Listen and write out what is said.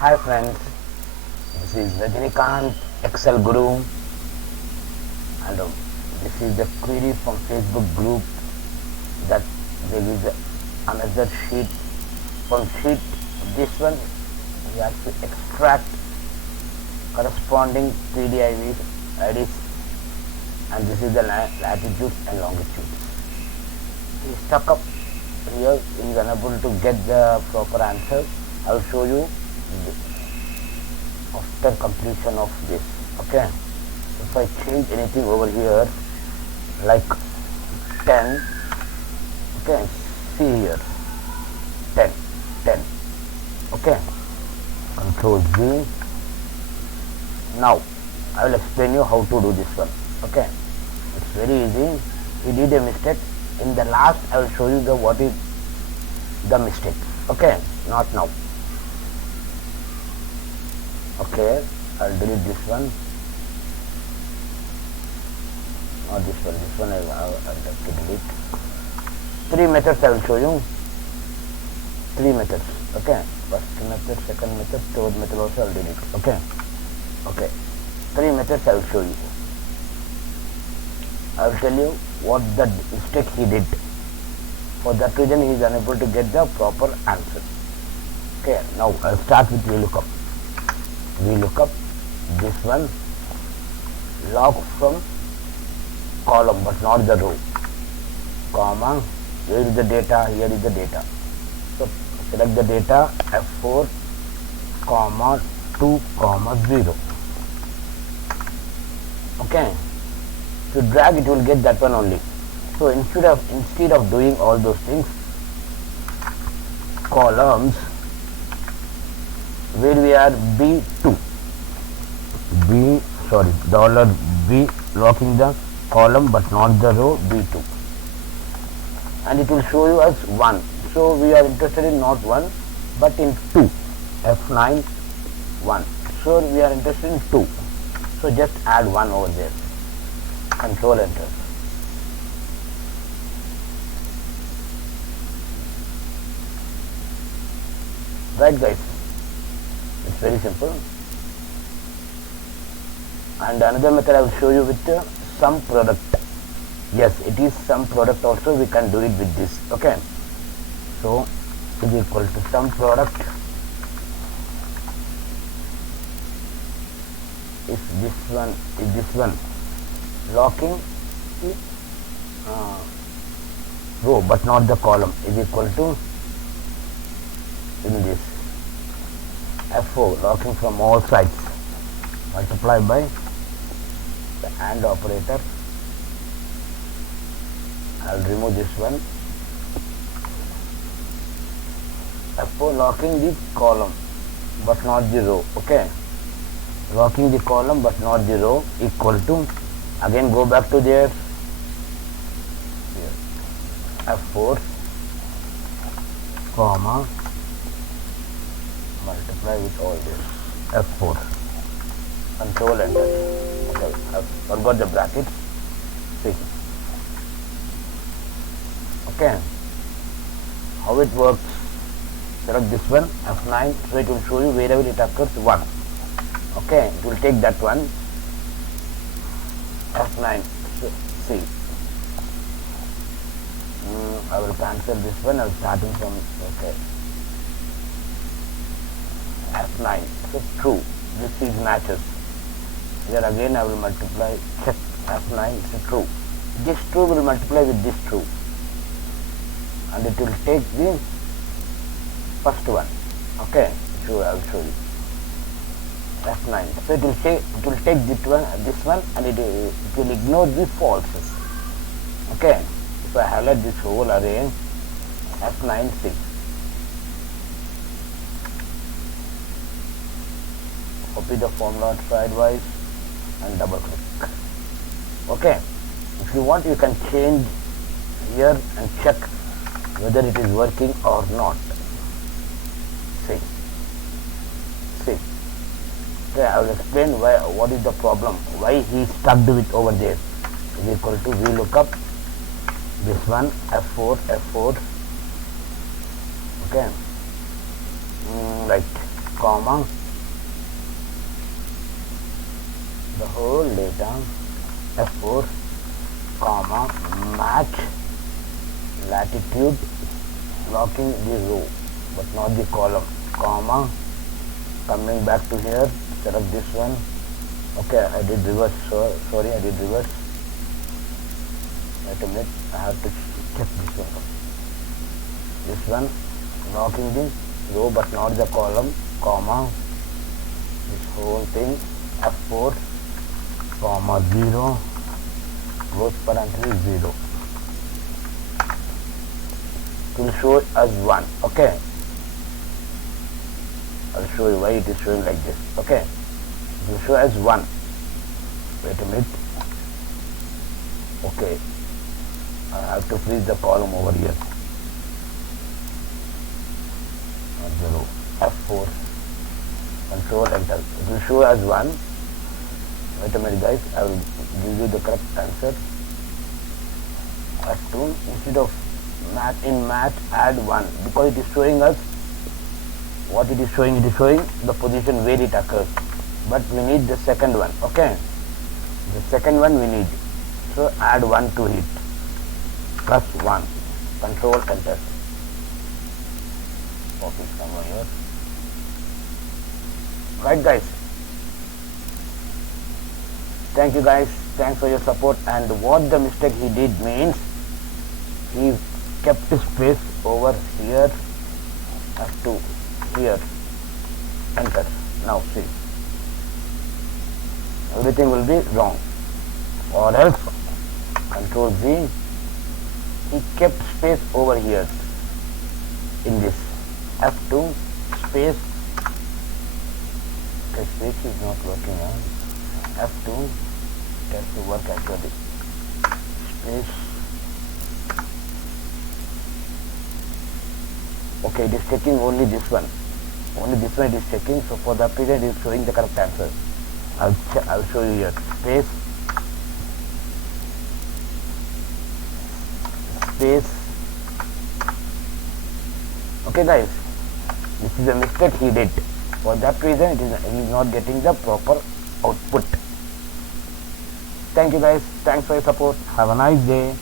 Hi friends, this is Rajinikanth, Excel Guru, and this is the query from Facebook group that there is another sheet. From sheet this one we have to extract corresponding IDs, and this is the latitudes and longitudes. He is stuck up here, he is unable to get the proper answer. I will show you after completion of this. Okay, if I change anything over here like 10, okay, see here 10, okay, control V. Now I will explain you how to do this one. Okay, it's very easy. We did a mistake in the last. I will show you the what is the mistake. Okay, not now. Okay, I'll delete this one. Not this one. This one I'll have to delete. 3 methods I will show you. 3 methods. Okay, first method, second method, third method also I'll delete. Okay, okay. 3 methods I will show you. I will tell you what the mistake he did. For that reason he is unable to get the proper answer. Okay, now I will start with VLOOKUP. VLOOKUP, this one, log from column but not the row, comma, here is the data, here is the data. So select the data F4, comma 2, comma 0. Okay, to drag it will get that one only. So instead of doing all those things, columns, where we are B2, $B locking the column but not the row, B2, and it will show you as 1. So we are interested in not 1 but in 2, F9 1. So we are interested in 2. So just add 1 over there. Control enter. Right guys, it's very simple. And another method I will show you with sum product. Yes, it is sum product also, we can do it with this. Okay, so is equal to sum product. If this one locking the row but not the column, is equal to, in this F4, locking from all sides, multiply by the AND operator. I will remove this one. F4, locking the column but not the row. Okay, locking the column but not the row, equal to, again go back to there, here, F4, comma, multiply with all this, F4, control enter. Okay, I forgot the brackets. See, okay, how it works. Select this one, F9, so it will show you wherever it occurs 1. Okay, it will take that one, F9. So, see, I will cancel this one. I am starting from, okay, F9. So true, this is matches. Here again I will multiply, check F9, so true. This true will multiply with this true, and it will take the first one. Okay, so I will show you F9. So it will take this one, and it will ignore the falses. Okay, if I highlight this whole array, F9 6. Copy the formula sidewise and double click. Okay, if you want you can change here and check whether it is working or not. See. Okay, I will explain what is the problem, why he stuck with over there. Is equal to VLOOKUP, this one F4, okay, right, comma, the whole data, F4, comma, match latitude, locking the row but not the column, comma, coming back to here, select this one. Okay, I did reverse, sorry, I did reverse. Wait a minute, I have to check this one. This one, locking the row but not the column, comma, this whole thing, F4, comma, 0, close parenthesis, 0. It will show as 1, okay. I'll show you why it is showing like this, okay. It will show as 1. Wait a minute. Okay, I have to freeze the column over here. Not 0, F4, control enter. It will show as 1. Wait a minute guys, I will give you the correct answer. F2, instead of match, in match add 1, because it is showing us what it is showing. It is showing the position where it occurs, but we need the second one, okay. The second one we need, so add 1 to it, plus 1, control enter. Copy somewhere here. Right guys, thank you guys, thanks for your support. And what the mistake he did means, he kept his space over here, up to here, enter. Now see, everything will be wrong. Or else, control Z, he kept space over here in this, F2, space, okay, space is not working on, F2, it has to work actually, space, okay, it is checking only this one it is checking, so for that period it is showing the correct answer. I'll show you here, space, okay guys, this is a mistake he did. For that reason he is not getting the proper output. Thank you guys, thanks for your support, have a nice day.